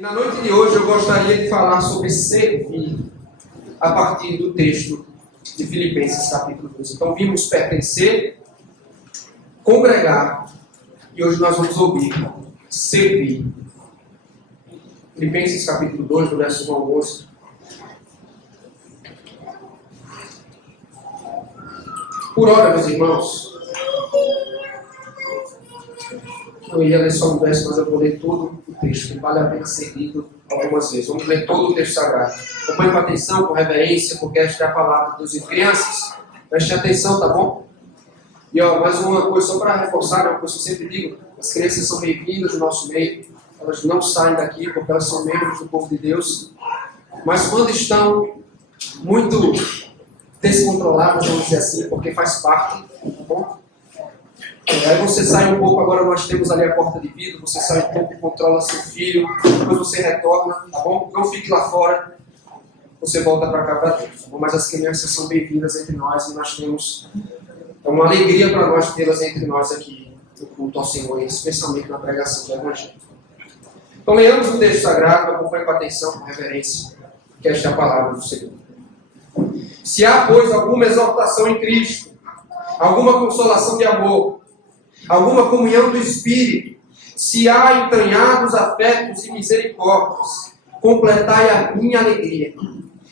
E na noite de hoje eu gostaria de falar sobre servir a partir do texto de Filipenses capítulo 2. Então vimos pertencer, congregar e hoje nós vamos ouvir servir. Filipenses capítulo 2, do verso 1 ao 11. Por ora, meus irmãos, eu ia ler só um verso, mas eu vou ler todo o texto, que vale a pena ser lido algumas vezes. Vamos ler todo o texto sagrado. Acompanhe com atenção, com reverência, porque esta é a palavra de Deus. E crianças, prestem atenção, tá bom? E mais uma coisa, só para reforçar, uma coisa que eu sempre digo: as crianças são bem-vindas no nosso meio, elas não saem daqui porque elas são membros do povo de Deus, mas quando estão muito descontroladas, vamos dizer assim, porque faz parte, tá bom? Aí você sai um pouco, agora nós temos ali a porta de vidro, você sai um pouco, controla seu filho, depois você retorna, tá bom? Não fique lá fora, você volta para cá para dentro, tá bom? Mas as crianças são bem-vindas entre nós e nós temos, é uma alegria para nós tê-las entre nós aqui no culto ao Senhor, especialmente na pregação do Evangelho. Então leamos o texto sagrado, acompanhe com atenção, com reverência, que esta é a palavra do Senhor. Se há, pois, alguma exortação em Cristo, alguma consolação de amor, alguma comunhão do Espírito, se há entranhados afetos e misericórdias, completai a minha alegria,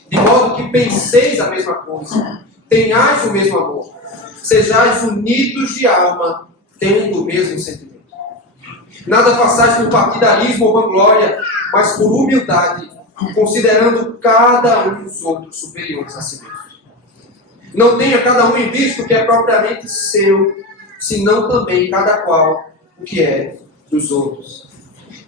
de modo que penseis a mesma coisa, tenhais o mesmo amor, sejais unidos de alma, tendo o mesmo sentimento. Nada façais por partidarismo ou vanglória, mas por humildade, considerando cada um dos outros superiores a si mesmo. Não tenha cada um em vista o que é propriamente seu, senão também cada qual o que é dos outros.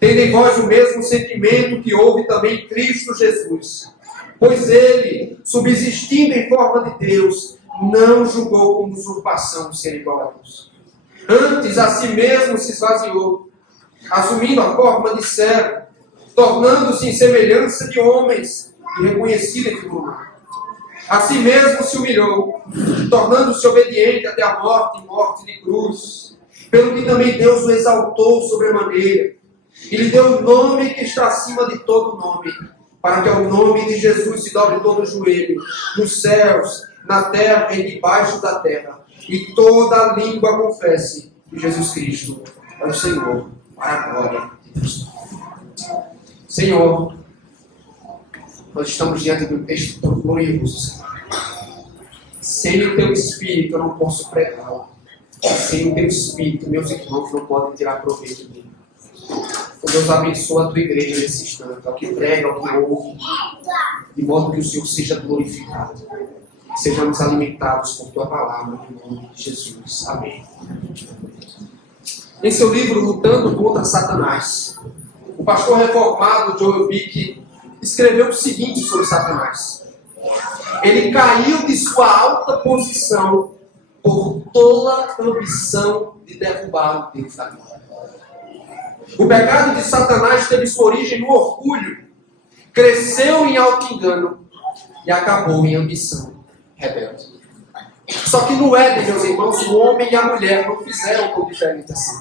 Tende em vós o mesmo sentimento que houve também em Cristo Jesus, pois ele, subsistindo em forma de Deus, não julgou como usurpação ser igual a Deus. Antes, a si mesmo se esvaziou, assumindo a forma de servo, tornando-se em semelhança de homens e reconhecido em figura humana. A si mesmo se humilhou, tornando-se obediente até a morte e morte de cruz, pelo que também Deus o exaltou sobremaneira, e lhe deu o nome que está acima de todo nome, para que ao nome de Jesus se dobre todo o joelho, nos céus, na terra e debaixo da terra, e toda língua confesse que Jesus Cristo é o Senhor, para a glória de Deus. Senhor, nós estamos diante de um texto tão glorioso, Senhor. Sem o Teu Espírito eu não posso pregar. Sem o Teu Espírito, meus irmãos não podem tirar proveito dele. Então, Deus abençoa a Tua igreja nesse instante, ao que prega, ao que ouve, de modo que o Senhor seja glorificado. Sejamos alimentados por Tua palavra, em nome de Jesus. Amém. Em seu livro, Lutando contra Satanás, o pastor reformado Joel Bick escreveu o seguinte sobre Satanás: ele caiu de sua alta posição por tola ambição de derrubar o Deus da glória. O pecado de Satanás teve sua origem no orgulho, cresceu em auto-engano e acabou em ambição rebelde. Só que no Éden, meus irmãos, o homem e a mulher não fizeram tão diferente assim.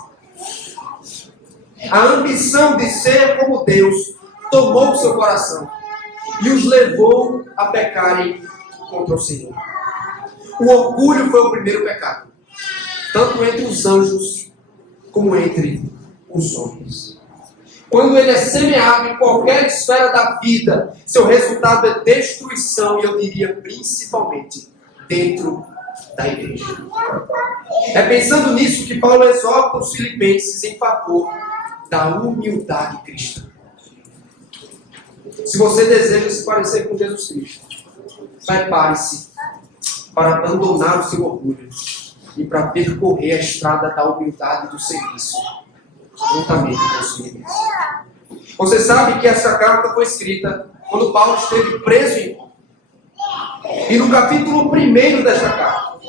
A ambição de ser como Deus tomou o seu coração e os levou a pecarem contra o Senhor. O orgulho foi o primeiro pecado, tanto entre os anjos como entre os homens. Quando ele é semeado em qualquer esfera da vida, seu resultado é destruição, e eu diria principalmente dentro da igreja. É pensando nisso que Paulo exorta os filipenses em favor da humildade cristã. Se você deseja se parecer com Jesus Cristo, prepare-se para abandonar o seu orgulho e para percorrer a estrada da humildade e do serviço, juntamente com os filipenses. Você sabe que essa carta foi escrita quando Paulo esteve preso em Roma. E no capítulo 1 desta carta,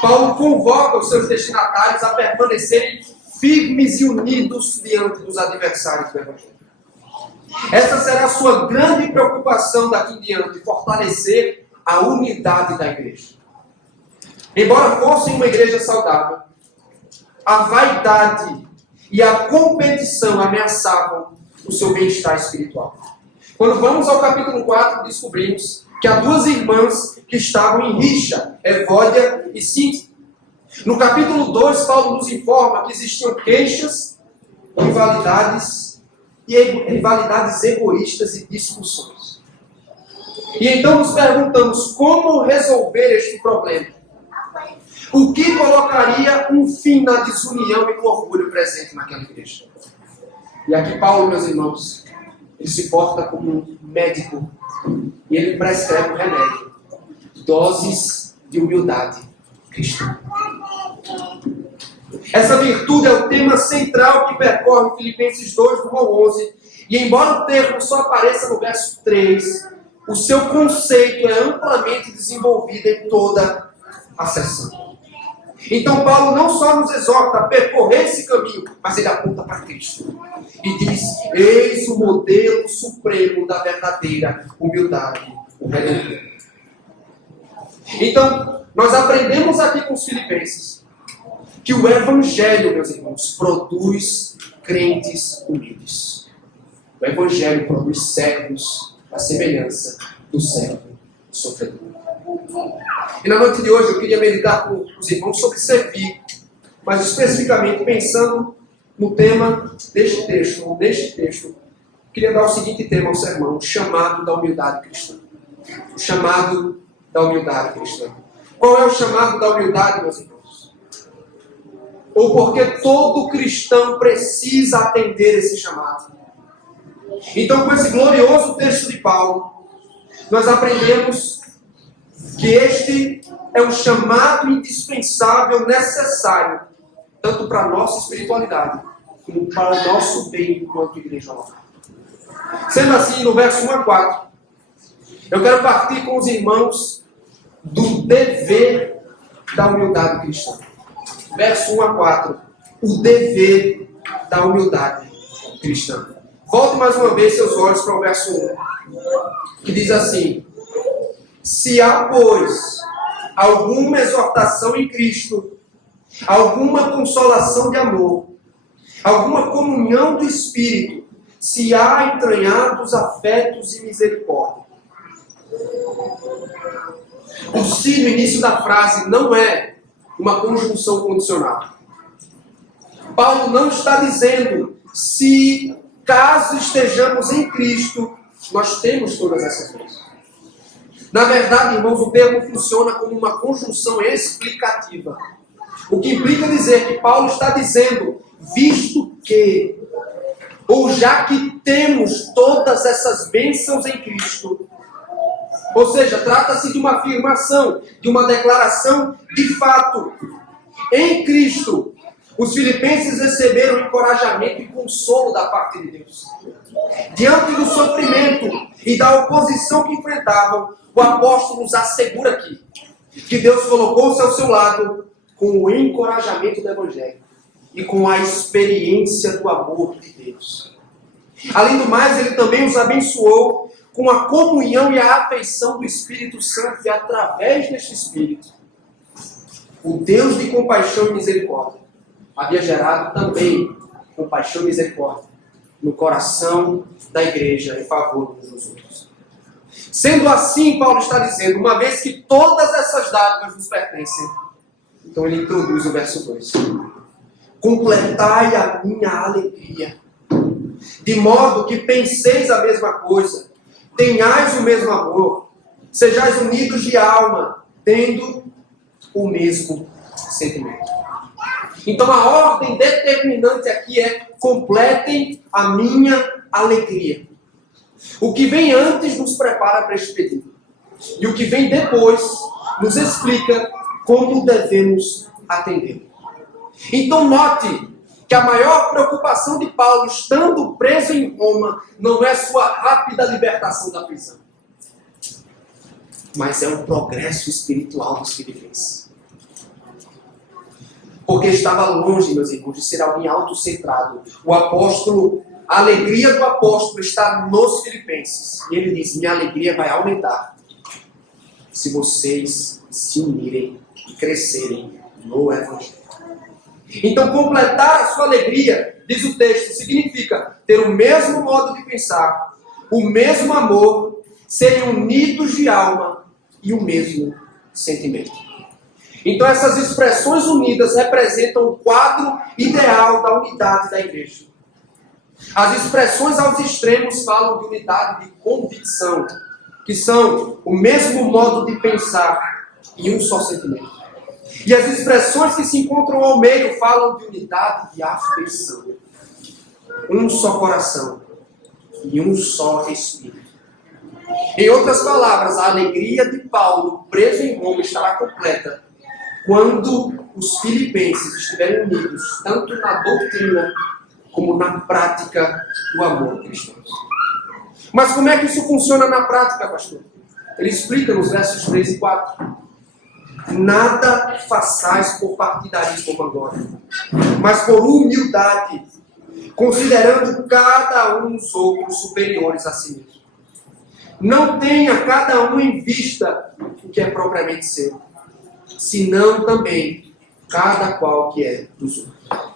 Paulo convoca os seus destinatários a permanecerem firmes e unidos diante dos adversários do Evangelho. Essa será a sua grande preocupação daqui em diante, fortalecer a unidade da igreja. Embora fossem uma igreja saudável, a vaidade e a competição ameaçavam o seu bem-estar espiritual. Quando vamos ao capítulo 4, descobrimos que há duas irmãs que estavam em rixa, Evódia e Sinti. No capítulo 2, Paulo nos informa que existiam queixas, rivalidades egoístas e discussões. E então nos perguntamos como resolver este problema. O que colocaria um fim na desunião e no orgulho presente naquela igreja? E aqui Paulo, meus irmãos, ele se porta como um médico e ele prescreve um remédio. Doses de humildade cristã. Essa virtude é o tema central que percorre Filipenses 2, do 1 ao 11. E embora o termo só apareça no verso 3, o seu conceito é amplamente desenvolvido em toda a sessão. Então Paulo não só nos exorta a percorrer esse caminho, mas ele aponta para Cristo. E diz, eis o modelo supremo da verdadeira humildade, o Redentor. Então, nós aprendemos aqui com os filipenses que o Evangelho, meus irmãos, produz crentes humildes. O Evangelho produz servos à semelhança do servo sofredor. E na noite de hoje eu queria meditar com os irmãos sobre servir, mas especificamente pensando no tema deste texto, queria dar o seguinte tema ao sermão: o chamado da humildade cristã. O chamado da humildade cristã. Qual é o chamado da humildade, meus irmãos? Ou porque todo cristão precisa atender esse chamado. Então, com esse glorioso texto de Paulo, nós aprendemos que este é um chamado indispensável, necessário, tanto para a nossa espiritualidade, como para o nosso bem enquanto igreja local. Sendo assim, no verso 1 a 4, eu quero partir com os irmãos do dever da humildade cristã. Verso 1 a 4, o dever da humildade cristã. Volte mais uma vez seus olhos para o verso 1, que diz assim: se há, pois, alguma exortação em Cristo, alguma consolação de amor, alguma comunhão do Espírito, se há entranhados afetos e misericórdia. O se no início da frase não é uma conjunção condicional. Paulo não está dizendo se, caso estejamos em Cristo, nós temos todas essas coisas. Na verdade, irmãos, o termo funciona como uma conjunção explicativa. O que implica dizer que Paulo está dizendo, visto que, ou já que temos todas essas bênçãos em Cristo. Ou seja, trata-se de uma afirmação, de uma declaração de fato. Em Cristo, os filipenses receberam encorajamento e consolo da parte de Deus. Diante do sofrimento e da oposição que enfrentavam, o apóstolo nos assegura aqui que Deus colocou-se ao seu lado com o encorajamento do Evangelho e com a experiência do amor de Deus. Além do mais, ele também os abençoou com a comunhão e a afeição do Espírito Santo, e através deste Espírito, o Deus de compaixão e misericórdia havia gerado também compaixão e misericórdia no coração da igreja em favor uns dos outros. Sendo assim, Paulo está dizendo, uma vez que todas essas dádivas nos pertencem, então ele introduz o verso 2. Completai a minha alegria, de modo que penseis a mesma coisa, tenhais o mesmo amor, sejais unidos de alma, tendo o mesmo sentimento. Então a ordem determinante aqui é: completem a minha alegria. O que vem antes nos prepara para este pedido. E o que vem depois nos explica como devemos atender. Então note que a maior preocupação de Paulo, estando preso em Roma, não é sua rápida libertação da prisão, mas é o progresso espiritual dos filipenses. Porque estava longe, meus irmãos, de ser alguém autocentrado. A alegria do apóstolo está nos filipenses. E ele diz: minha alegria vai aumentar se vocês se unirem e crescerem no Evangelho. Então, completar a sua alegria, diz o texto, significa ter o mesmo modo de pensar, o mesmo amor, serem unidos de alma e o mesmo sentimento. Então essas expressões unidas representam o quadro ideal da unidade da igreja. As expressões aos extremos falam de unidade de convicção, que são o mesmo modo de pensar e um só sentimento. E as expressões que se encontram ao meio falam de unidade de afeição. Um só coração e um só espírito. Em outras palavras, a alegria de Paulo, preso em Roma, estará completa quando os filipenses estiverem unidos, tanto na doutrina como na prática do amor cristão. Mas como é que isso funciona na prática, pastor? Ele explica nos versos 3 e 4. Nada façais por partidarismo ou vanglória, mas por humildade, considerando cada um os outros superiores a si mesmo. Não tenha cada um em vista o que é propriamente seu, senão também cada qual que é dos outros.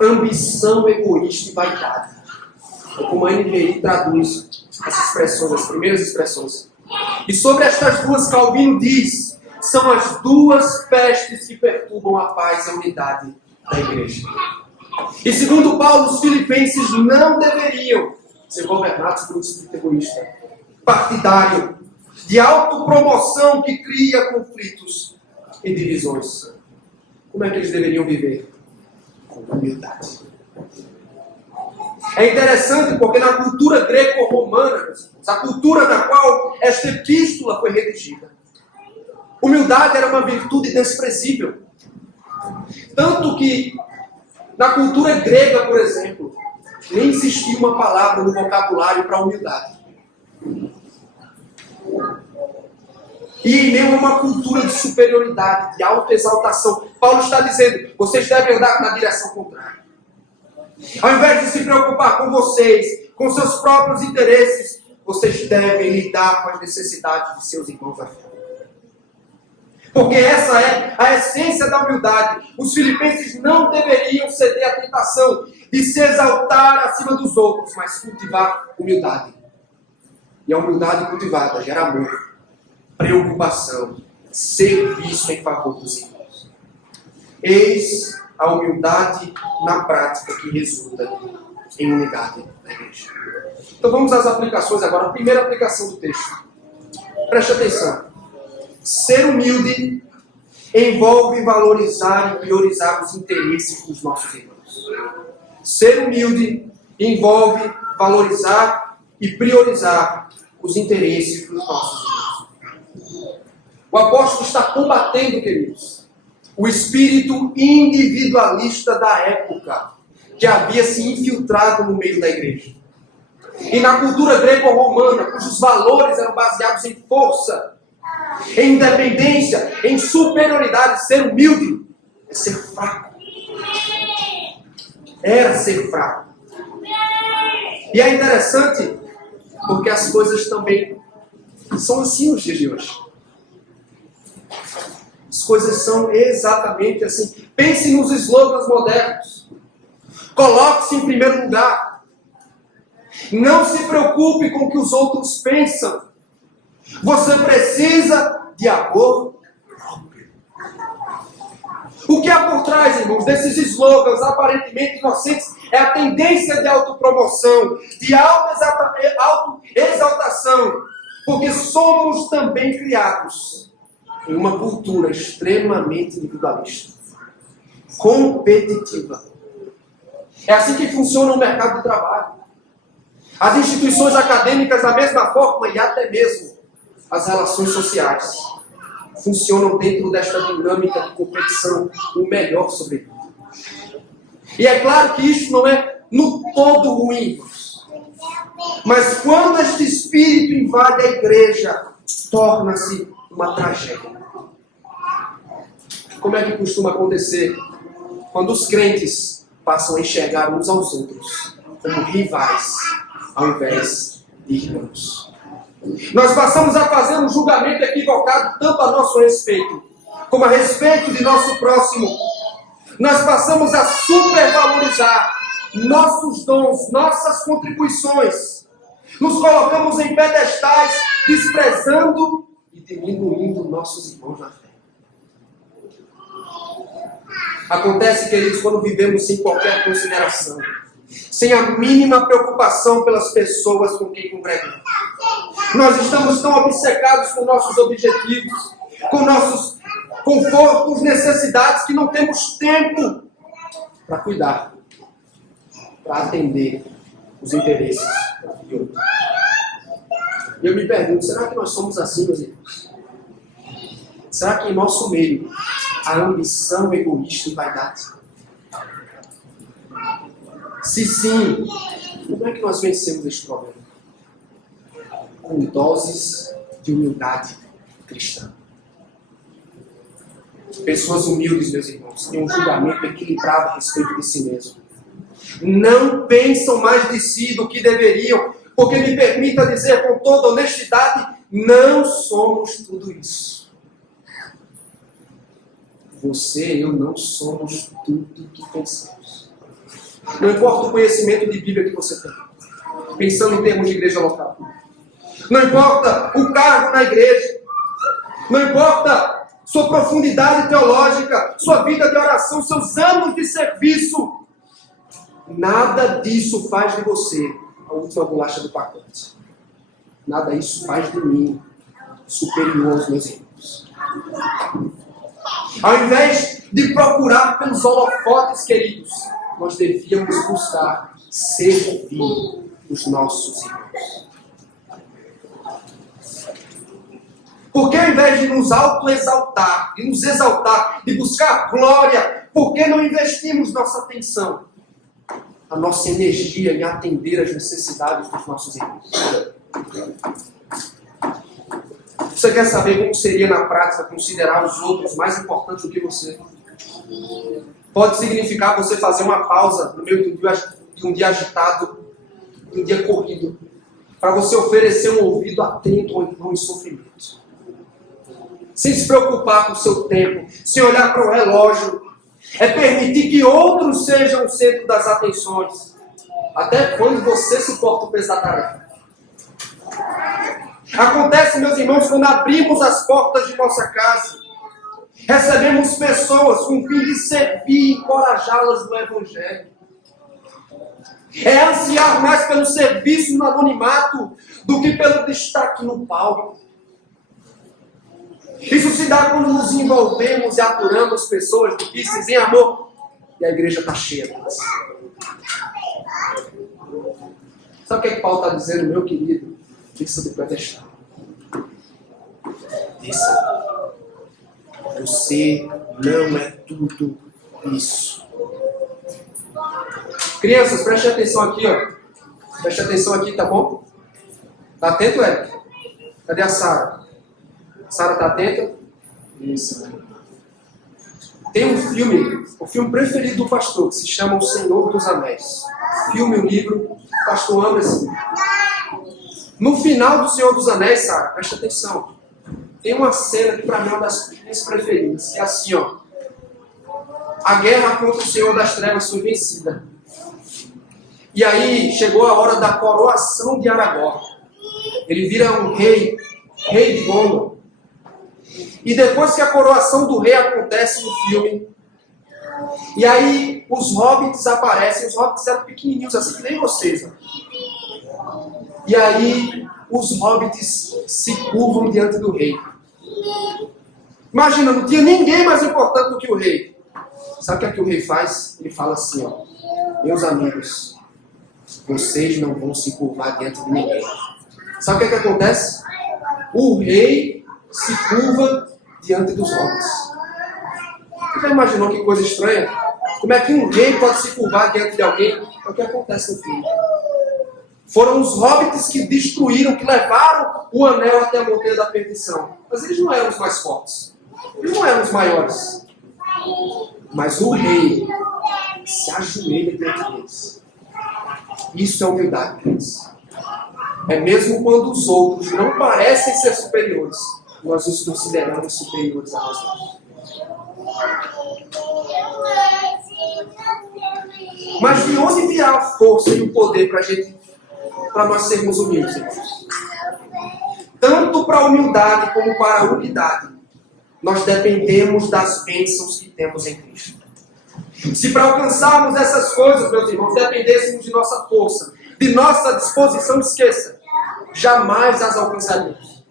Ambição egoísta e vaidade. É como a NVI traduz as expressões, as primeiras expressões. E sobre estas duas, Calvino diz, são as duas pestes que perturbam a paz e a unidade da igreja. E segundo Paulo, os filipenses não deveriam ser governados por um espírito egoísta, partidário, de autopromoção que cria conflitos e divisões. Como é que eles deveriam viver? Com humildade. É interessante porque na cultura greco-romana, a cultura na qual esta epístola foi redigida, humildade era uma virtude desprezível. Tanto que na cultura grega, por exemplo, nem existia uma palavra no vocabulário para humildade. E nem uma cultura de superioridade, de autoexaltação. Paulo está dizendo, vocês devem andar na direção contrária. Ao invés de se preocupar com vocês, com seus próprios interesses, vocês devem lidar com as necessidades de seus irmãos da fé. Porque essa é a essência da humildade. Os filipenses não deveriam ceder à tentação de se exaltar acima dos outros, mas cultivar humildade. E a humildade cultivada gera amor, preocupação, serviço em favor dos irmãos. Eis a humildade na prática que resulta em unidade na igreja. Então vamos às aplicações agora. A primeira aplicação do texto. Preste atenção. Ser humilde envolve valorizar e priorizar os interesses dos nossos irmãos. Ser humilde envolve valorizar e priorizar os interesses dos nossos irmãos. O apóstolo está combatendo, queridos, o espírito individualista da época que havia se infiltrado no meio da igreja. E na cultura greco-romana, cujos valores eram baseados em força, em independência, em superioridade, ser humilde é ser fraco. Era ser fraco. E é interessante porque as coisas também são assim nos dias de hoje. As coisas são exatamente assim. Pense nos slogans modernos. Coloque-se em primeiro lugar. Não se preocupe com o que os outros pensam. Você precisa de amor próprio. O que há por trás, irmãos, desses slogans aparentemente inocentes é a tendência de autopromoção, de autoexaltação, porque somos também criados em uma cultura extremamente individualista, competitiva. É assim que funciona o mercado de trabalho. As instituições acadêmicas da mesma forma e até mesmo as relações sociais funcionam dentro desta dinâmica de competição, o melhor sobretudo. E é claro que isso não é no todo ruim, mas quando este espírito invade a igreja, torna-se uma tragédia. Como é que costuma acontecer quando os crentes passam a enxergar uns aos outros como rivais, ao invés de irmãos? Nós passamos a fazer um julgamento equivocado tanto a nosso respeito, como a respeito de nosso próximo. Nós passamos a supervalorizar nossos dons, nossas contribuições. Nos colocamos em pedestais, desprezando e diminuindo nossos irmãos na fé. Acontece, queridos, quando vivemos sem qualquer consideração, sem a mínima preocupação pelas pessoas com quem congregamos. Nós estamos tão obcecados com nossos objetivos, com nossos confortos, necessidades, que não temos tempo para cuidar, para atender os interesses de outros. E eu me pergunto, será que nós somos assim, meus irmãos? Será que em nosso meio há ambição egoísta e vaidade? Se sim, como é que nós vencemos este problema? Com doses de humildade cristã. Pessoas humildes, meus irmãos, têm um julgamento equilibrado a respeito de si mesmo. Não pensam mais de si do que deveriam, porque me permita dizer com toda honestidade, não somos tudo isso. Você e eu não somos tudo que pensamos. Não importa o conhecimento de Bíblia que você tem, pensando em termos de igreja local. Não importa o cargo na igreja. Não importa sua profundidade teológica, sua vida de oração, seus anos de serviço. Nada disso faz de você a última bolacha do pacote. Nada disso faz de mim superior aos meus irmãos. Ao invés de procurar pelos holofotes, queridos, nós devíamos buscar servir os nossos irmãos. Porque ao invés de nos autoexaltar, de nos exaltar, de buscar glória, por que não investimos nossa atenção, a nossa energia em atender às necessidades dos nossos irmãos? Você quer saber como seria na prática considerar os outros mais importantes do que você? Pode significar você fazer uma pausa no meio de um dia agitado, de um dia corrido, para você oferecer um ouvido atento ao irmão em sofrimento. Sem se preocupar com o seu tempo, sem olhar para o relógio. É permitir que outros sejam o centro das atenções. Até quando você suporta o peso da tarefa. Acontece, meus irmãos, quando abrimos as portas de nossa casa, recebemos pessoas com o fim de servir e encorajá-las no Evangelho. É ansiar mais pelo serviço no anonimato do que pelo destaque no palco. Isso se dá quando nos envolvemos e aturamos pessoas difíceis em amor. E a igreja está cheia delas. Sabe o que Paulo está dizendo, meu querido? Desça do pedestal. Desça. Você não é tudo isso. Crianças, preste atenção aqui, ó. Preste atenção aqui, tá bom? Tá atento, Eric? Cadê a Sara? Sara está atenta? Isso. Tem um filme, o filme preferido do pastor, que se chama O Senhor dos Anéis. Filme, o livro, o pastor ama esse livro. No final do Senhor dos Anéis, Sara, presta atenção. Tem uma cena que para mim é uma das minhas preferidas, que é assim, ó. A guerra contra o Senhor das Trevas foi vencida. E aí chegou a hora da coroação de Aragorn. Ele vira um rei de Gondor. E depois que a coroação do rei acontece no filme, e aí os hobbits aparecem, os hobbits eram pequenininhos, assim que nem vocês. Né? E aí os hobbits se curvam diante do rei. Imagina, não tinha ninguém mais importante do que o rei. Sabe o que é que o rei faz? Ele fala assim, ó, meus amigos, vocês não vão se curvar diante de ninguém. Sabe o que é que acontece? O rei se curva diante dos hobbits. Você já imaginou que coisa estranha? Como é que um rei pode se curvar diante de alguém? É o que acontece no filme. Foram os hobbits que destruíram, que levaram o anel até a montanha da perdição. Mas eles não eram os mais fortes. Eles não eram os maiores. Mas o rei se ajoelha diante deles. Isso é humildade, queridos. É mesmo quando os outros não parecem ser superiores, nós os consideramos superiores a nós mesmos. Mas de onde virá a força e o poder para nós sermos humildes, irmãos? Tanto para a humildade como para a unidade, nós dependemos das bênçãos que temos em Cristo. Se para alcançarmos essas coisas, meus irmãos, dependêssemos de nossa força, de nossa disposição, esqueça, jamais as alcançaríamos.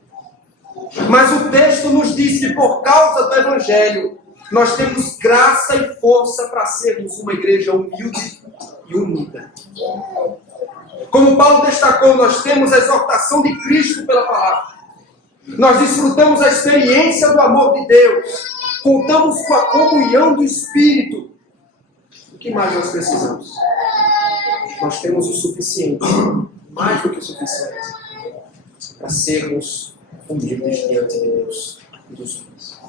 Mas o texto nos diz que por causa do Evangelho, nós temos graça e força para sermos uma igreja humilde e unida. Como Paulo destacou, nós temos a exortação de Cristo pela palavra. Nós desfrutamos a experiência do amor de Deus. Contamos com a comunhão do Espírito. O que mais nós precisamos? Nós temos o suficiente, mais do que o suficiente, para sermos humildes diante de Deus e dos homens.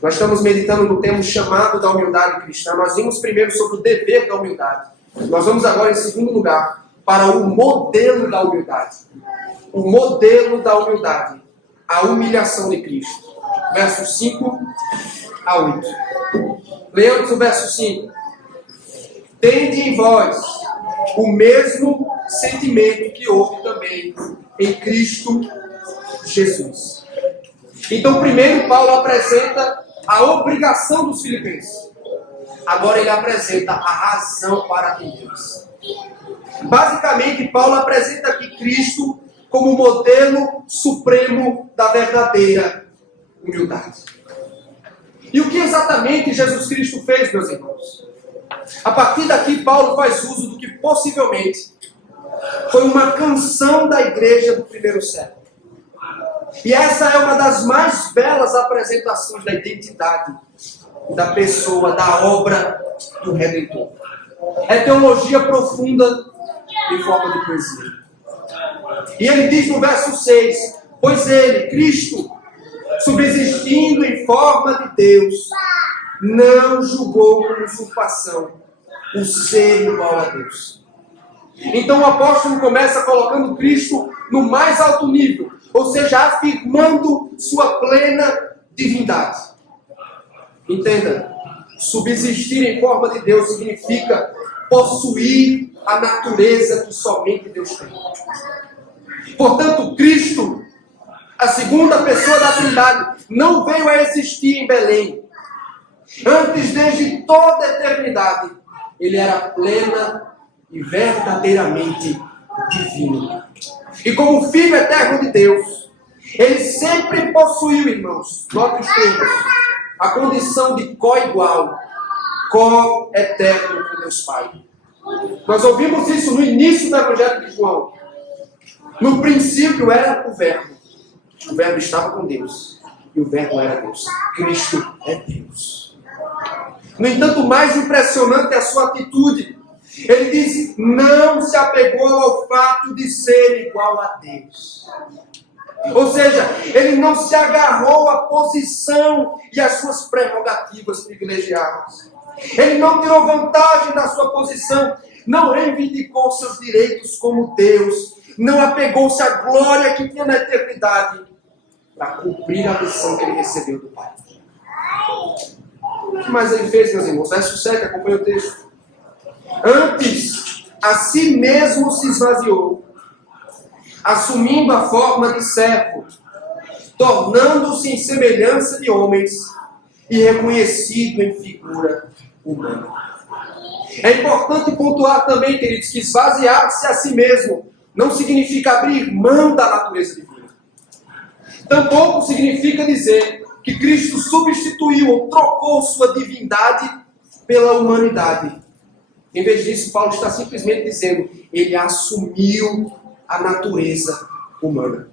Nós estamos meditando no tema chamado da humildade cristã. Nós vimos primeiro sobre o dever da humildade. Nós vamos agora, em segundo lugar, para o modelo da humildade. O modelo da humildade. A humilhação de Cristo. Versos 5 a 8. Leamos o verso 5. Tende em vós o mesmo sentimento que houve também em Cristo Jesus. Então, primeiro Paulo apresenta a obrigação dos filipenses. Agora ele apresenta a razão para atendê-los. Basicamente, Paulo apresenta aqui Cristo como modelo supremo da verdadeira humildade. E o que exatamente Jesus Cristo fez, meus irmãos? A partir daqui, Paulo faz uso do que possivelmente foi uma canção da igreja do primeiro século. E essa é uma das mais belas apresentações da identidade da pessoa, da obra do Redentor. É teologia profunda em forma de poesia. E ele diz no verso 6, pois ele, Cristo, subsistindo em forma de Deus, não julgou como usurpação o ser igual a Deus. Então o apóstolo começa colocando Cristo no mais alto nível, ou seja, afirmando sua plena divindade. Entenda, subsistir em forma de Deus significa possuir a natureza que somente Deus tem. Portanto, Cristo, a segunda pessoa da Trindade, não veio a existir em Belém. Antes, desde toda a eternidade, ele era plena e verdadeiramente divino. E como Filho eterno de Deus, ele sempre possuiu, irmãos, note os termos, a condição de co-igual, co-eterno com Deus Pai. Nós ouvimos isso no início do Evangelho de João. No princípio era o Verbo. O Verbo estava com Deus. E o Verbo era Deus. Cristo é Deus. No entanto, o mais impressionante é a sua atitude. Ele diz, não se apegou ao fato de ser igual a Deus. Ou seja, ele não se agarrou à posição e às suas prerrogativas privilegiadas. Ele não tirou vantagem da sua posição, não reivindicou seus direitos como Deus, não apegou-se à glória que tinha na eternidade para cumprir a missão que ele recebeu do Pai. O que mais ele fez, meus irmãos? Verso 7, acompanha o texto. Antes, a si mesmo se esvaziou, assumindo a forma de servo, tornando-se em semelhança de homens e reconhecido em figura humana. É importante pontuar também, queridos, que esvaziar-se a si mesmo não significa abrir mão da natureza divina. Tampouco significa dizer que Cristo substituiu ou trocou sua divindade pela humanidade. Em vez disso, Paulo está simplesmente dizendo, ele assumiu a natureza humana.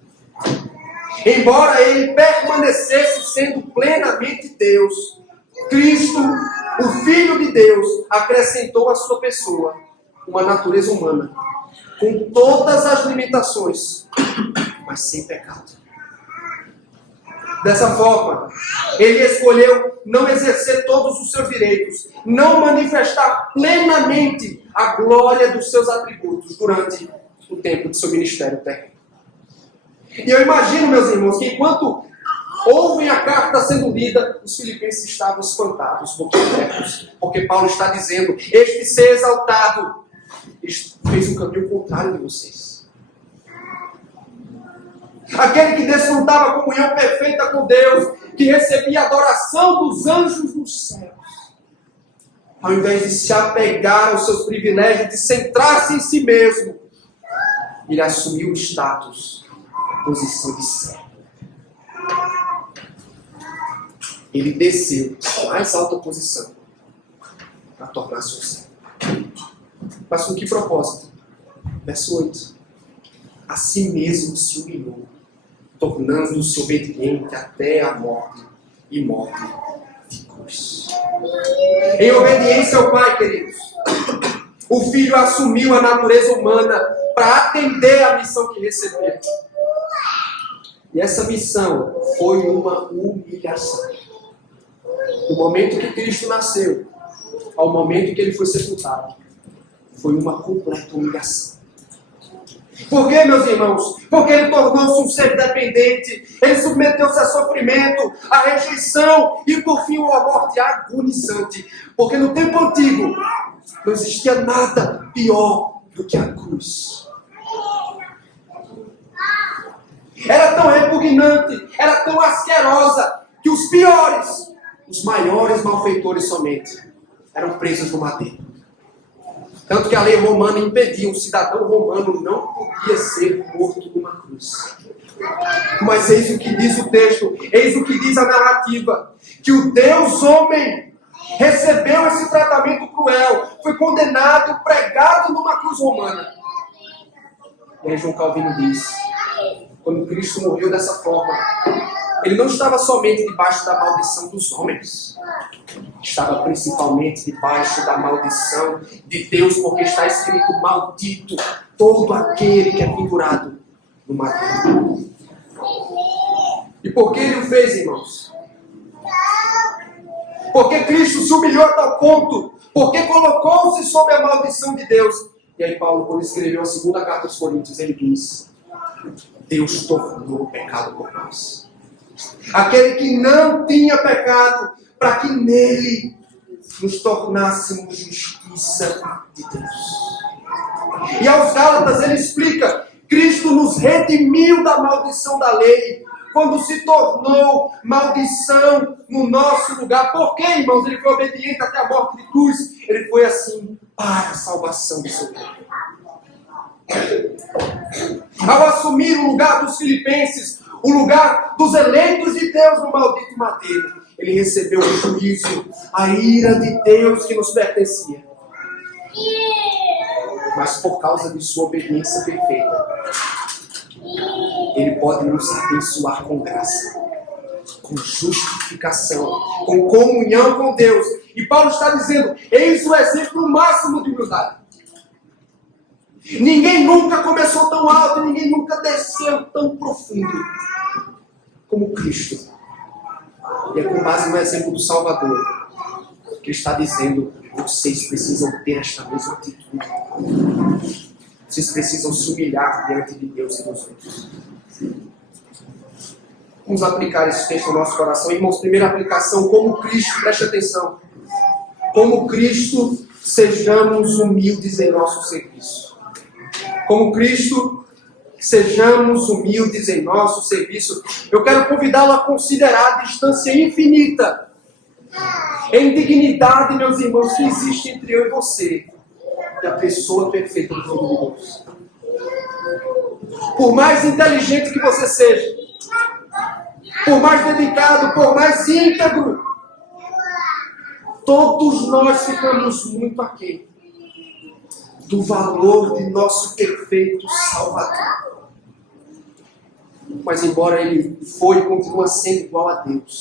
Embora ele permanecesse sendo plenamente Deus, Cristo, o Filho de Deus, acrescentou à sua pessoa uma natureza humana, com todas as limitações, mas sem pecado. Dessa forma, ele escolheu não exercer todos os seus direitos, não manifestar plenamente a glória dos seus atributos durante o tempo de seu ministério terreno. E eu imagino, meus irmãos, que enquanto ouvem a carta sendo lida, os filipenses estavam espantados, boquiabertos, porque Paulo está dizendo: este ser exaltado fez um caminho contrário de vocês. Aquele que desfrutava a comunhão perfeita com Deus, que recebia a adoração dos anjos nos céus, ao invés de se apegar aos seus privilégios, de centrar-se em si mesmo, ele assumiu o status, a posição de servo. Ele desceu à mais alta posição para tornar-se um servo. Mas com que propósito? Verso 8. A si mesmo se humilhou, tornando-se obediente até a morte, e morte de cruz. Em obediência ao Pai, queridos, o Filho assumiu a natureza humana para atender à missão que recebeu. E essa missão foi uma humilhação. Do momento que Cristo nasceu ao momento que ele foi sepultado, foi uma completa humilhação. Por quê, meus irmãos? Porque ele tornou-se um ser dependente, ele submeteu-se a sofrimento, a rejeição e, por fim, uma morte agonizante. Porque no tempo antigo não existia nada pior do que a cruz. Era tão repugnante, era tão asquerosa, que os piores, os maiores malfeitores somente, eram presos no madeiro. Tanto que a lei romana impedia, um cidadão romano não podia ser morto numa cruz. Mas eis o que diz o texto, eis o que diz a narrativa, que o Deus homem recebeu esse tratamento cruel, foi condenado, pregado numa cruz romana. E aí João Calvino diz, quando Cristo morreu dessa forma, ele não estava somente debaixo da maldição dos homens, estava principalmente debaixo da maldição de Deus, porque está escrito: maldito todo aquele que é pendurado no madeiro. E por que ele o fez, irmãos? Porque Cristo se humilhou a tal ponto, porque colocou-se sob a maldição de Deus. E aí Paulo, quando escreveu a segunda carta aos Coríntios, ele diz: Deus tornou o pecado por nós. Aquele que não tinha pecado, para que nele nos tornássemos justiça de Deus. E aos Gálatas ele explica: Cristo nos redimiu da maldição da lei, quando se tornou maldição no nosso lugar. Por quê, irmãos? Ele foi obediente até a morte de cruz. Ele foi assim para a salvação do seu povo. Ao assumir o lugar dos filipenses, o lugar dos eleitos de Deus no maldito madeiro, ele recebeu o juízo, a ira de Deus que nos pertencia. Mas por causa de sua obediência perfeita, ele pode nos abençoar com graça, com justificação, com comunhão com Deus. E Paulo está dizendo: eis o exemplo máximo de humildade. Ninguém nunca começou tão alto, ninguém nunca desceu tão profundo como Cristo. E é com base no exemplo do Salvador que ele está dizendo: vocês precisam ter esta mesma atitude. Vocês precisam se humilhar diante de Deus e dos outros. Vamos aplicar esse texto no nosso coração. Irmãos, primeira aplicação: como Cristo, preste atenção, como Cristo, sejamos humildes em nosso serviço. Como Cristo, sejamos humildes em nosso serviço. Eu quero convidá-lo a considerar a distância infinita em dignidade, meus irmãos, que existe entre eu e você e a pessoa perfeita do Filho de Deus. Por mais inteligente que você seja, por mais dedicado, por mais íntegro, todos nós ficamos muito aquém do valor de nosso perfeito Salvador. Mas embora ele foi e continua sendo igual a Deus,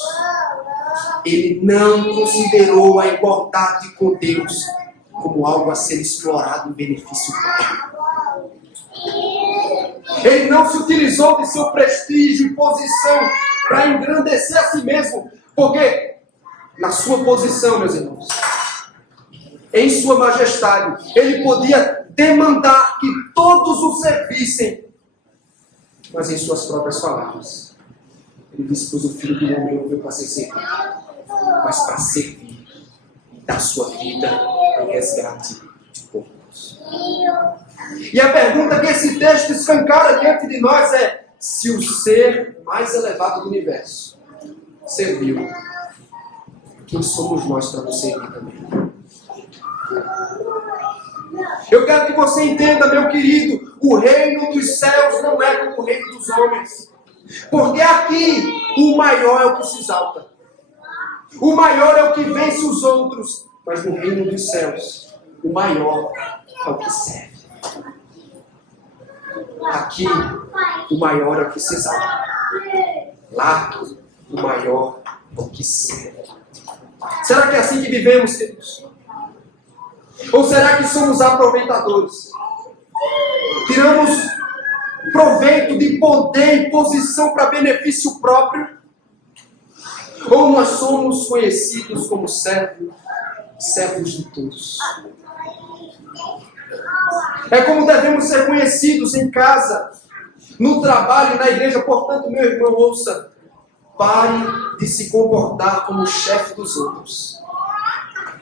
ele não considerou a igualdade com Deus como algo a ser explorado em benefício próprio. Ele não se utilizou de seu prestígio e posição para engrandecer a si mesmo, porque na sua posição, meus irmãos, em sua majestade, ele podia demandar que todos o servissem, mas em suas próprias palavras, Ele disse: pois o Filho do Homem não veio para ser servido, mas para servir e dar sua vida em resgate de poucos. E a pergunta que esse texto escancara diante de nós é: se o ser mais elevado do universo serviu, quem somos nós para nos servir também? Eu quero que você entenda, meu querido, o reino dos céus não é como o reino dos homens. Porque aqui o maior é o que se exalta. O maior é o que vence os outros. Mas no reino dos céus, o maior é o que serve. Aqui, o maior é o que se exalta. Lá, o maior é o que serve. Será que é assim que vivemos, queridos? Ou será que somos aproveitadores? Tiramos proveito de poder e posição para benefício próprio? Ou nós somos conhecidos como servos de todos? É como devemos ser conhecidos em casa, no trabalho e na igreja. Portanto, meu irmão, ouça: pare de se comportar como chefe dos outros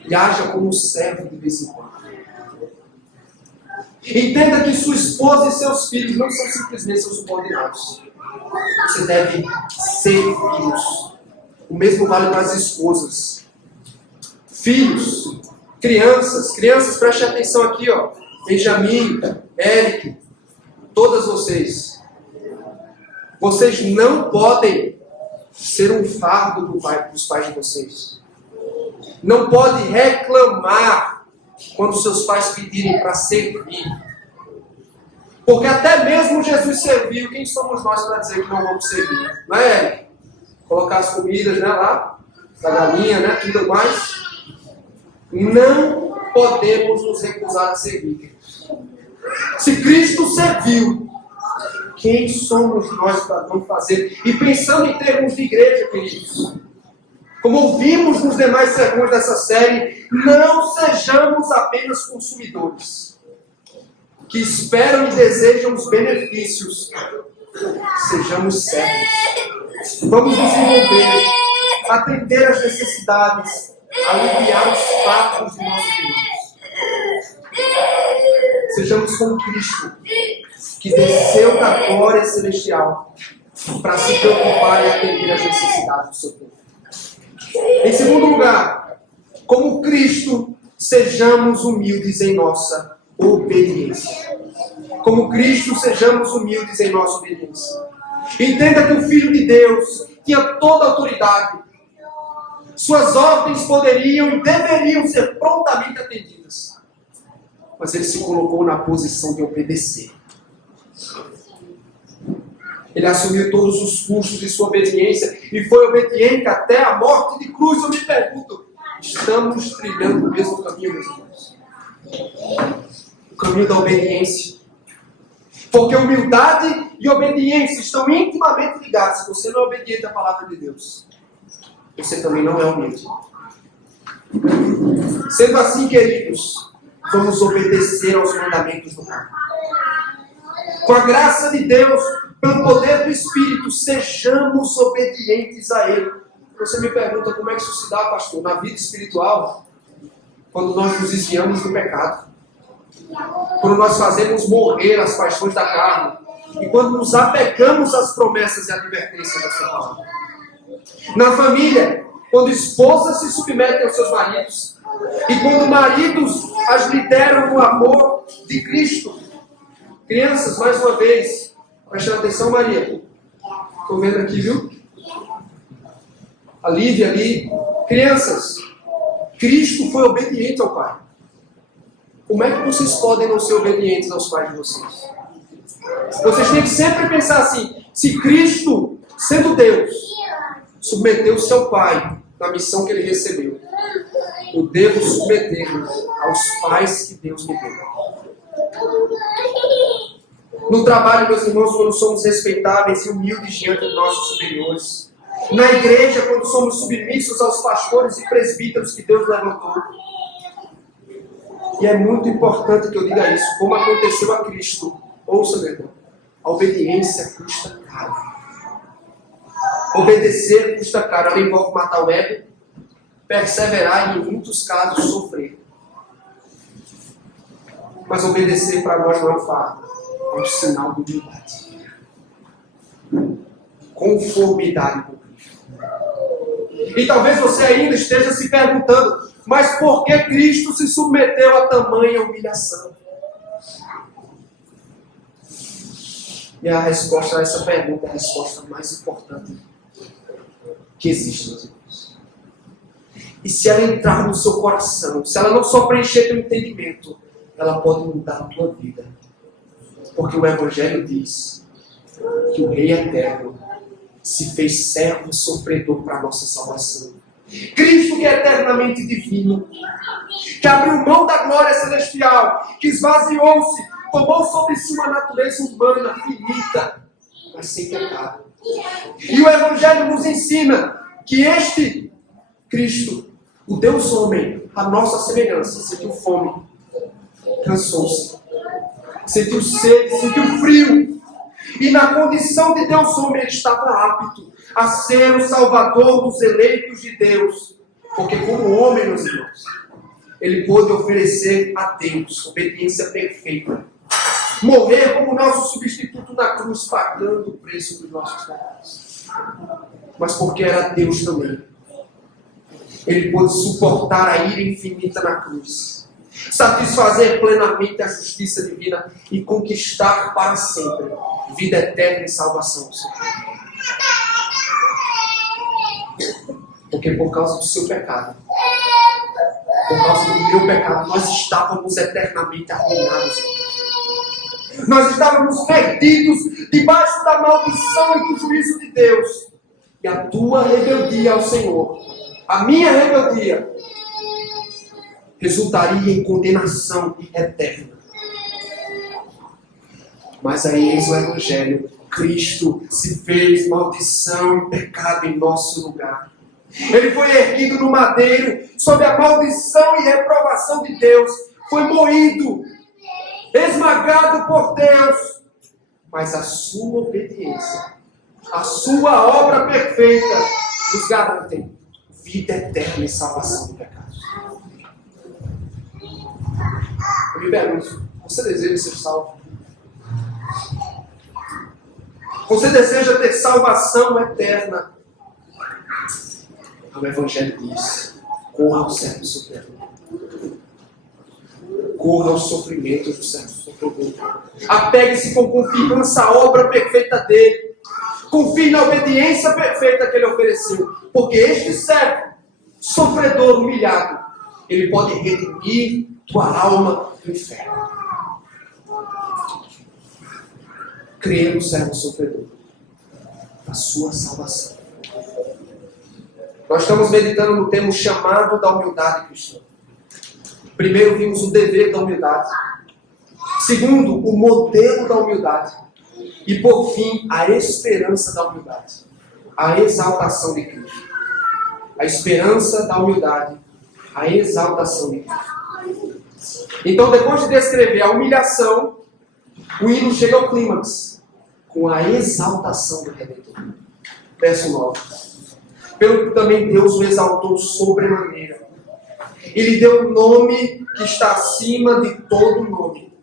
e haja como servo de vez em quando. Entenda que sua esposa e seus filhos não são simplesmente seus subordinados. Você deve servi-los. O mesmo vale para as esposas. Filhos, crianças, prestem atenção aqui, ó. Benjamin, Eric, todas vocês. Vocês não podem ser um fardo para os pais de vocês. Não pode reclamar quando seus pais pedirem para servir. Porque até mesmo Jesus serviu. Quem somos nós para dizer que não vamos servir? Não é, Eric? Colocar as comidas, né, lá, da galinha, né, tudo mais. Não podemos nos recusar a servir. Se Cristo serviu, quem somos nós para não fazer? E pensando em termos de igreja, queridos, como ouvimos nos demais sermões dessa série, não sejamos apenas consumidores, que esperam e desejam os benefícios. Sejamos servos. Vamos nos envolver, atender às necessidades, aliviar os fardos de nossos irmãos. Sejamos como Cristo, que desceu da glória celestial para se preocupar e atender às necessidades do seu povo. Em segundo lugar, como Cristo, sejamos humildes em nossa obediência. Como Cristo, sejamos humildes em nossa obediência. Entenda que o Filho de Deus tinha toda a autoridade. Suas ordens poderiam e deveriam ser prontamente atendidas. Mas ele se colocou na posição de obedecer. Ele assumiu todos os custos de sua obediência e foi obediente até a morte de cruz. Eu me pergunto, estamos trilhando o mesmo caminho, meus irmãos? O caminho da obediência. Porque humildade e obediência estão intimamente ligados. Se você não é obediente à palavra de Deus, você também não é humilde. Sendo assim, queridos, vamos obedecer aos mandamentos do Pai. Com a graça de Deus, pelo poder do Espírito, sejamos obedientes a Ele. Você me pergunta como é que isso se dá, pastor? Na vida espiritual, quando nós nos desviamos do pecado, quando nós fazemos morrer as paixões da carne, e quando nos apegamos às promessas e advertências da sua palavra. Na família, quando esposas se submetem aos seus maridos, e quando maridos as lideram no amor de Cristo. Crianças, mais uma vez, prestando atenção, Maria. Estou vendo aqui, viu? A Lívia ali. Crianças, Cristo foi obediente ao Pai. Como é que vocês podem não ser obedientes aos pais de vocês? Vocês têm que sempre pensar assim: se Cristo, sendo Deus, submeteu-se ao Pai na missão que Ele recebeu, eu devo submeter-me aos pais que Deus me deu. No trabalho, meus irmãos, quando somos respeitáveis e humildes diante dos nossos superiores. Na igreja, quando somos submissos aos pastores e presbíteros que Deus levantou. E é muito importante que eu diga isso, como aconteceu a Cristo. Ouça, meu irmão, a obediência custa caro. Obedecer custa caro. Ela envolve matar o ego, perseverar e, em muitos casos, sofrer. Mas obedecer para nós não é um fardo, é um sinal de humildade. Conformidade com Cristo. E talvez você ainda esteja se perguntando, mas por que Cristo se submeteu a tamanha humilhação? E a resposta a essa pergunta é a resposta mais importante que existe, meus irmãos. E se ela entrar no seu coração, se ela não só preencher teu entendimento, ela pode mudar a tua vida. Porque o Evangelho diz que o Rei Eterno se fez servo sofredor para a nossa salvação. Cristo, que é eternamente divino, que abriu mão da glória celestial, que esvaziou-se, tomou sobre si uma natureza humana finita, mas sem pecado. E o Evangelho nos ensina que este Cristo, o Deus homem, a nossa semelhança, sentiu fome, cansou-se, sentiu sede, sentiu frio. E na condição de Deus homem, ele estava apto a ser o salvador dos eleitos de Deus. Porque como homem, meus irmãos, ele pôde oferecer a Deus obediência perfeita. Morrer como nosso substituto na cruz, pagando o preço dos nossos pecados. Mas porque era Deus também, ele pôde suportar a ira infinita na cruz, satisfazer plenamente a justiça divina e conquistar para sempre vida eterna e salvação. Porque por causa do seu pecado, por causa do meu pecado, nós estávamos eternamente arruinados. Nós estávamos perdidos debaixo da maldição e do juízo de Deus. E a tua rebeldia ao Senhor, a minha rebeldia, resultaria em condenação eterna. Mas aí eis o Evangelho. Cristo se fez maldição e pecado em nosso lugar. Ele foi erguido no madeiro, sob a maldição e reprovação de Deus. Foi moído, esmagado por Deus. Mas a sua obediência, a sua obra perfeita, nos garantem vida eterna e salvação do pecado. Eu me pergunto, você deseja ser salvo? Você deseja ter salvação eterna? O Evangelho diz: corra ao servo sofredor. Corra aos sofrimentos do servo sofredor. Apegue-se com confiança à obra perfeita dele. Confie na obediência perfeita que ele ofereceu. Porque este servo sofredor, humilhado, ele pode redimir tua alma do inferno. Creia no servo sofredor, a sua salvação. Nós estamos meditando no tema chamado da humildade cristã. Primeiro vimos o dever da humildade. Segundo, o modelo da humildade. E por fim, a esperança da humildade. A exaltação de Cristo. A esperança da humildade. A exaltação de Cristo. Então, depois de descrever a humilhação, o hino chega ao clímax, com a exaltação do Redentor. Verso 9. Pelo que também Deus o exaltou sobremaneira. E lhe deu um nome que está acima de todo nome.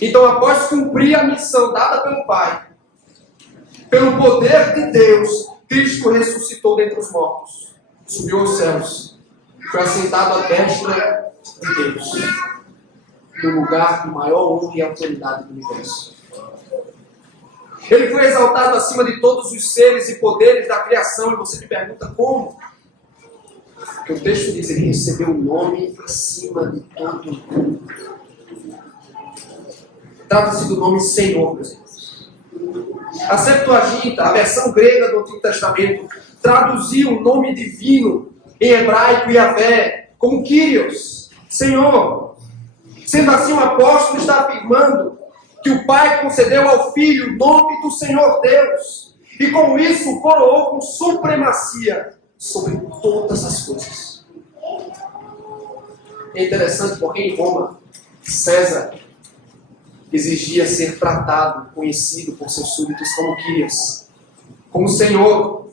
Então, após cumprir a missão dada pelo Pai, pelo poder de Deus, Cristo ressuscitou dentre os mortos. Subiu aos céus. Foi assentado à destra de Deus. No lugar de maior honra e autoridade do universo. Ele foi exaltado acima de todos os seres e poderes da criação. E você me pergunta como? Porque o texto diz, ele recebeu um nome acima de todo nome. Trata-se do nome Senhor, meus irmãos. A Septuaginta, a versão grega do Antigo Testamento, traduziu o nome divino em hebraico Yahvé como Kyrios, Senhor. Sendo assim, o apóstolo está afirmando que o Pai concedeu ao Filho o nome do Senhor Deus. E com isso o coroou com supremacia sobre todas as coisas. É interessante porque em Roma, César exigia ser tratado, conhecido por seus súditos como Kyrios. como Senhor.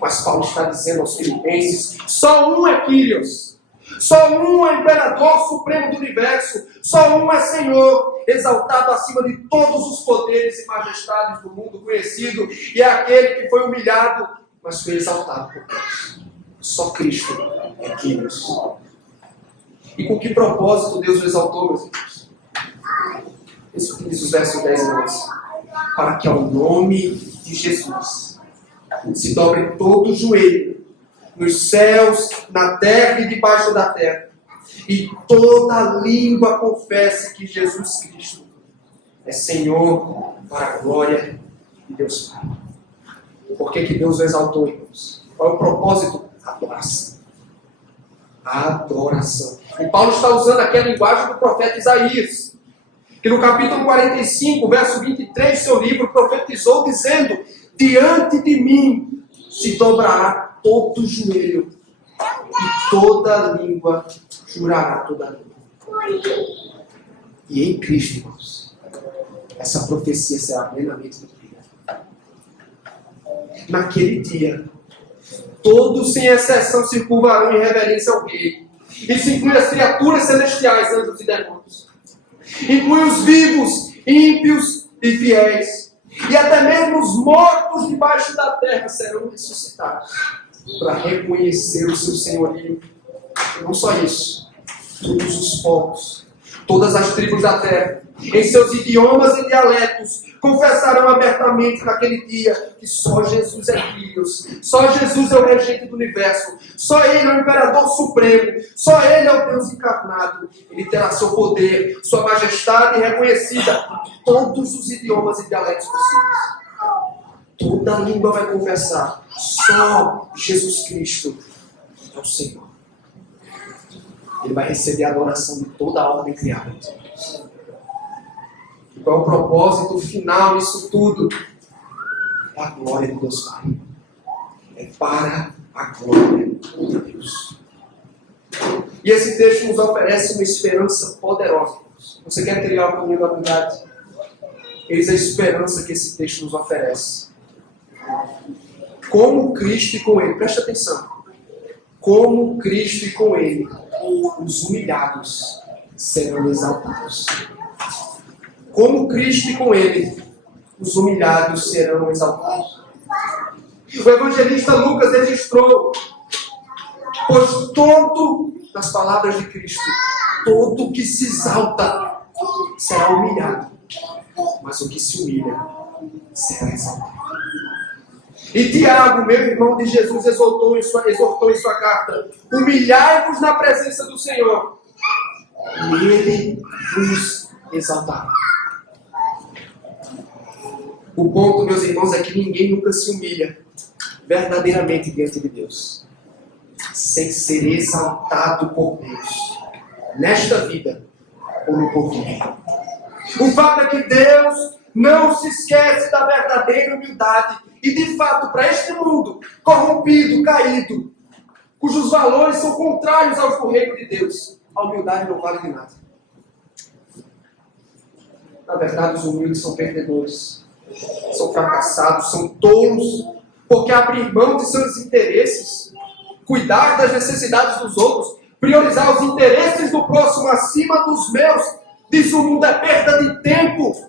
Mas Paulo está dizendo aos filipenses, só um é Kyrios, só um é imperador supremo do universo, só um é Senhor, exaltado acima de todos os poderes e majestades do mundo conhecido, e é aquele que foi humilhado, mas foi exaltado por Deus. Só Cristo é Kyrios. E com que propósito Deus o exaltou, meus irmãos? Isso que diz os versos 10 e 11. Para que ao nome de Jesus se dobre todo o joelho, nos céus, na terra e debaixo da terra, e toda língua confesse que Jesus Cristo é Senhor, para a glória de Deus Pai. Por que Deus o exaltou, irmãos? Qual é o propósito? Adoração. Adoração. E Paulo está usando aqui a linguagem do profeta Isaías, que no capítulo 45, verso 23 do seu livro, profetizou dizendo: diante de mim se dobrará todo o joelho e toda língua jurará toda a língua. E em Cristo, irmãos, essa profecia será plenamente cumprida. Naquele dia, todos sem exceção se curvarão em reverência ao Rei. Isso inclui as criaturas celestiais, anjos e demônios. Inclui os vivos, ímpios e fiéis. E até mesmo os mortos debaixo da terra serão ressuscitados para reconhecer o seu senhorio. E não só isso, todos os povos, todas as tribos da terra, em seus idiomas e dialetos, confessarão abertamente naquele dia que só Jesus é Deus, só Jesus é o regente do universo, só Ele é o imperador supremo, só Ele é o Deus encarnado. Ele terá seu poder, sua majestade reconhecida em todos os idiomas e dialetos possíveis. Toda língua vai confessar, só Jesus Cristo é o Senhor. Ele vai receber a adoração de toda a ordem criada. E qual é o propósito final disso tudo? É a glória de Deus Pai. É para a glória de Deus. E esse texto nos oferece uma esperança poderosa. Você quer trilhar o caminho da bondade? Eis a esperança que esse texto nos oferece. Como Cristo e com Ele, preste atenção. Como Cristo e com Ele, os humilhados serão exaltados. Como Cristo e com Ele, os humilhados serão exaltados. O evangelista Lucas registrou, pois todo, nas palavras de Cristo, todo que se exalta será humilhado, mas o que se humilha será exaltado. E Tiago, meu irmão de Jesus, exortou em sua carta: humilhai-vos na presença do Senhor, e Ele vos exaltará. O ponto, meus irmãos, é que ninguém nunca se humilha verdadeiramente diante de Deus sem ser exaltado por Deus, nesta vida ou no porvir. O fato é que Deus não se esquece da verdadeira humildade. E de fato, para este mundo corrompido, caído, cujos valores são contrários aos do reino de Deus, a humildade não vale de nada. Na verdade, os humildes são perdedores, são fracassados, são tolos, porque abrir mão de seus interesses, cuidar das necessidades dos outros, priorizar os interesses do próximo acima dos meus, diz o mundo, é perda de tempo.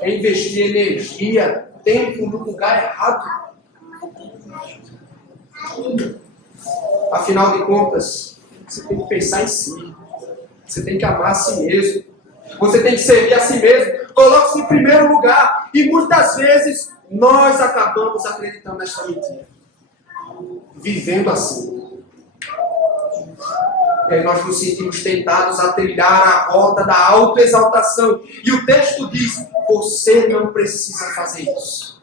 É investir energia, tempo no lugar errado. Afinal de contas, você tem que pensar em si. Você tem que amar a si mesmo. Você tem que servir a si mesmo. Coloque-se em primeiro lugar. E muitas vezes nós acabamos acreditando nesta mentira. Vivendo assim. E aí nós nos sentimos tentados a trilhar a roda da autoexaltação. E o texto diz: você não precisa fazer isso.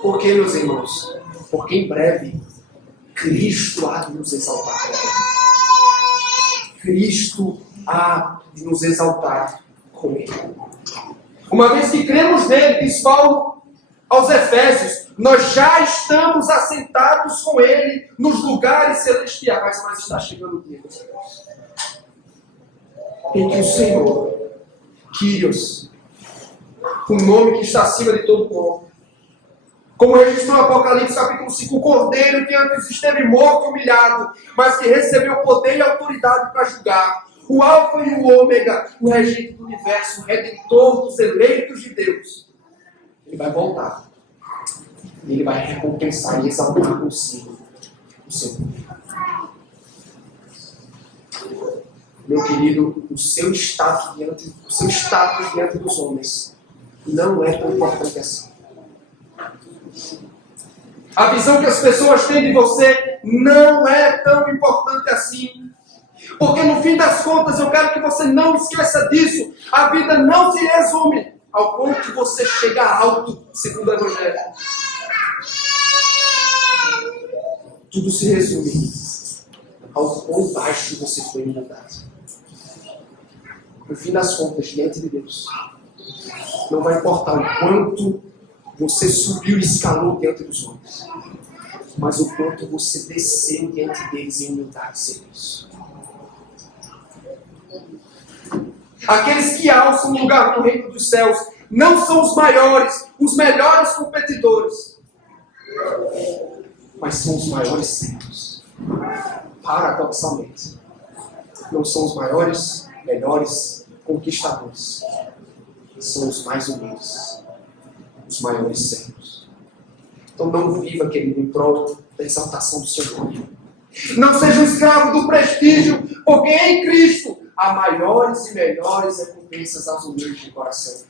Por que, meus irmãos? Porque em breve Cristo há de nos exaltar. Cristo há de nos exaltar com Ele. Uma vez que cremos nele, diz Paulo aos Efésios, nós já estamos assentados com Ele nos lugares celestiais, mas está chegando o dia, meus irmãos, em que o Senhor, Kyrios, o nome que está acima de todo nome. Como registrou o Apocalipse capítulo 5, o Cordeiro que antes esteve morto e humilhado, mas que recebeu poder e autoridade para julgar. O Alfa e o Ômega, o regente do universo, o redentor dos eleitos de Deus. Ele vai voltar. E ele vai recompensar e exaltar consigo o seu povo. Meu querido, o seu status diante dos homens não é tão importante assim. A visão que as pessoas têm de você não é tão importante assim. Porque no fim das contas, eu quero que você não esqueça disso. A vida não se resume ao ponto que você chega alto, segundo o Evangelho. Tudo se resume ao quão baixo você foi em humildade. No fim das contas, diante de Deus, não vai importar o quanto você subiu e escalou diante dos homens, mas o quanto você desceu diante deles em humildade, Senhor. Aqueles que alçam um lugar no reino dos céus não são os maiores, os melhores competidores, mas são os maiores servos. Paradoxalmente, não são os maiores, melhores conquistadores, são os mais humildes, os maiores servos. Então não viva, querido, em prol da exaltação do seu nome. Não seja um escravo do prestígio, porque em Cristo há maiores e melhores recompensas aos humildes de coração.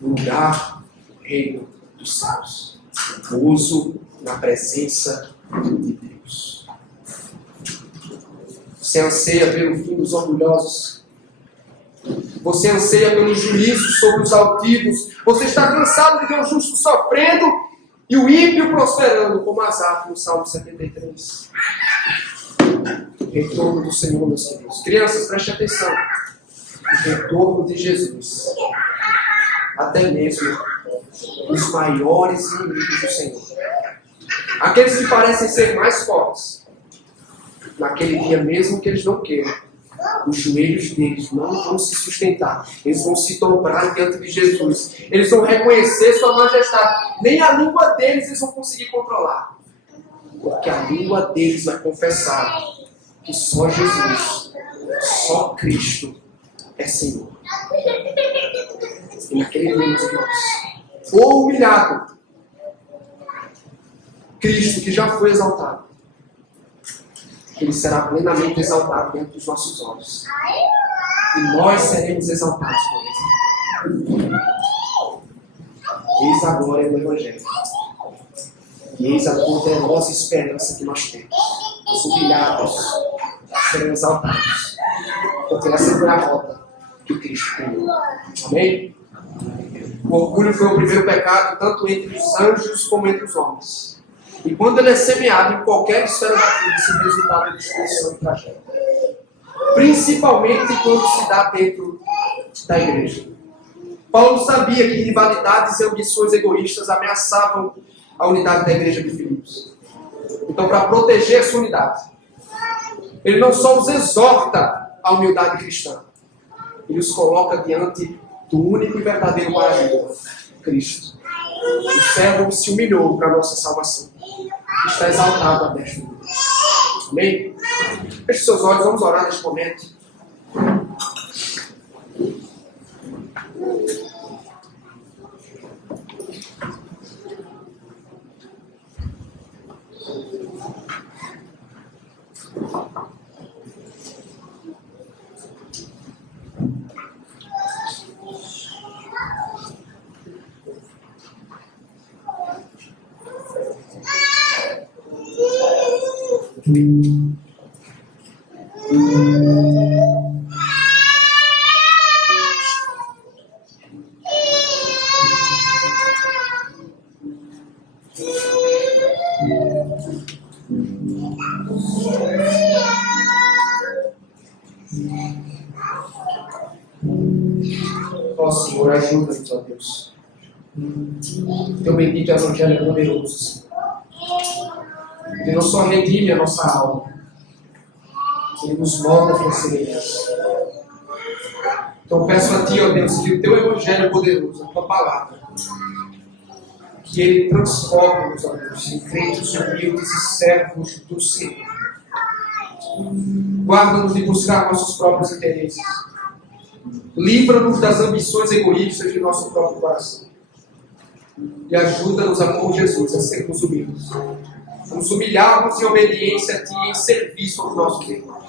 No lugar do reino dos céus. Gozo na presença de Deus. Você anseia pelo fim dos orgulhosos. Você anseia pelo juízo sobre os altivos. Você está cansado de ver o justo sofrendo e o ímpio prosperando, como Asaf no Salmo 73. Retorno do Senhor, meus queridos. Crianças, prestem atenção. O retorno de Jesus. Até mesmo os maiores inimigos do Senhor. Aqueles que parecem ser mais fortes. Naquele dia, mesmo que eles não queiram, os joelhos deles não vão se sustentar. Eles vão se dobrar diante de Jesus. Eles vão reconhecer sua majestade. Nem a língua deles eles vão conseguir controlar. Porque a língua deles vai confessar que só Jesus, só Cristo é Senhor. E naquele dia, meus irmãos, for humilhado Cristo, que já foi exaltado, Ele será plenamente exaltado dentro dos nossos olhos. E nós seremos exaltados por Ele. Eis a glória do Evangelho. E eis a poderosa esperança que nós temos. Os humilhados serão exaltados. Porque essa foi a rota que Cristo criou. Amém? O orgulho foi o primeiro pecado, tanto entre os anjos como entre os homens. E quando ele é semeado em qualquer esfera da vida, esse resultado de destruição e tragédia. Principalmente quando se dá dentro da igreja. Paulo sabia que rivalidades e ambições egoístas ameaçavam a unidade da igreja de Filipos. Então, para proteger essa unidade, ele não só os exorta à humildade cristã, ele os coloca diante do único e verdadeiro paradigma, Cristo. O servo se humilhou para a nossa salvação. Está exaltado a destra de Deus. Amém? Feche seus olhos, vamos orar neste momento. Ó Senhor, ajuda-nos, ó Deus. Teu bendito Evangelho é poderoso, Senhor. Ele não só redime a nossa alma, Ele nos molda com semelhança. Então peço a Ti, ó Deus, que o Teu Evangelho poderoso, a Tua palavra, que Ele transforme-nos, ó Deus, em crentes humildes e servos do Senhor. Guarda-nos de buscar nossos próprios interesses. Livra-nos das ambições egoístas de nosso próprio coração. E ajuda-nos, amor de Jesus, a sermos humildes. A nos humilharmos em obediência a Ti e em serviço aos nossos irmãos.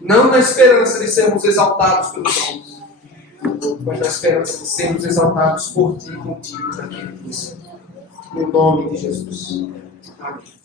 Não na esperança de sermos exaltados pelos homens, mas na esperança de sermos exaltados por Ti e contigo naquele dia. No nome de Jesus. Amém.